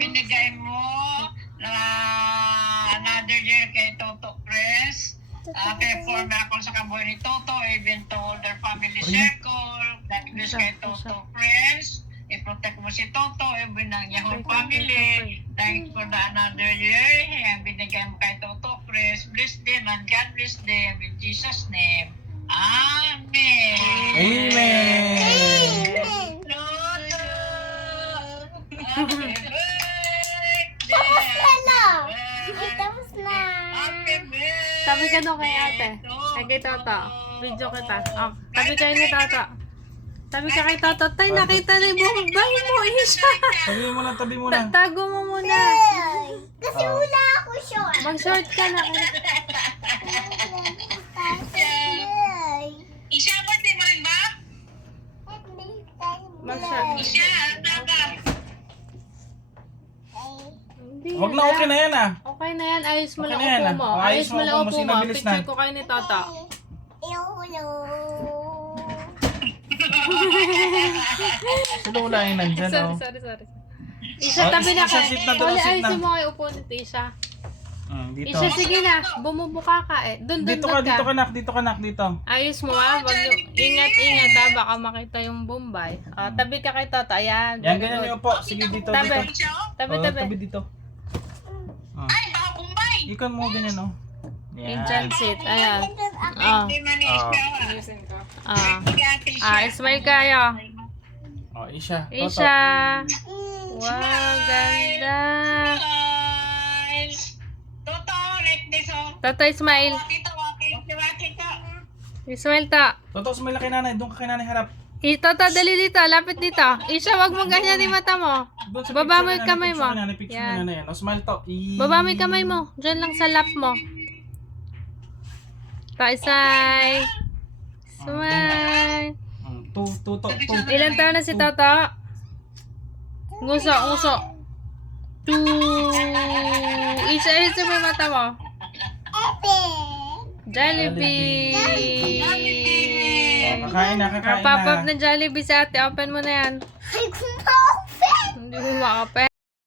binigay mo na another year kay Toto Chris. Perform ako sa kabuhay ni Toto, even to their family circle. Thank you kay Toto Chris. I-protect mo si Toto, even ng whole family. Thanks for the another year. Binigay mo kay Toto Chris. Bless them and God bless them in Jesus' name. Amen. Amen. Toto! Happy birthday! Tapos na. Happy birthday! Tabi ka doon kay ate. Kay Toto. Video kita. Oh, tabi kayo ni Toto. Tabi ka kay Toto. Tay, nakita na yung buong bahay mo. Isa. Tabi mo na. Tago mo muna. Kasi wala ako short. Mag-short ka na. Isha, birthday mo rin ba? Mag-short. Isha, dapat. Hindi Wag na, okay na yan ah. Okay na yan. Ayos mo Okay lang na yan, upo ah. mo. Oh, Ayos mo lang upo mo. sinabilis na. Picture ko kayo ni Toto. Si Lola ay nandyan oh. Sorry. Isa, Oh, tabi na ka. isa, sit na doon, Wala, sit na. ayusin mo kayo upo nito, Isa. Dito. Isa, sige na. Bumubuka ka eh. Doon Dito ka. ka nak, dito. Ayos mo ha. Ingat ha. Baka makita yung Bombay. Tabi ka kay Toto. Ayan. Yan, ganyan yung upo. Sige, dito, Tabi. dito. Tabi. Tabi dito. Ay, baka Bombay. Ikon mo ganyan oh. Yan. Indian seat. Ayan. Ah. Hindi man Isha. Smile kayo. Oh, Isha. Toto. Isha. Wow, ganda. Toto, like this oh. Toto, smile. Wakita. Smile to. Toto, sumila kay nanay. Doon ka kay nanay harap. Toto, dali dito. Lapit dito. Isha, wag mo ganyan yung mata mo. Doon sa Baba mo picture yung ni kamay nanay, mo. picture ni nanay, picture ni Yan. nanay yan. Oh, smile to. Baba mo yung kamay mo. Diyan lang sa lap mo. Paisay. Smile. Tuto. Ilan taon na si Toto? Nguso. Isa mo yung mata mo. Jollibee. Kakain na. Pop-up na Jollibee sa ate. Open mo na yan. Ay, kumakain. Hindi mo makape.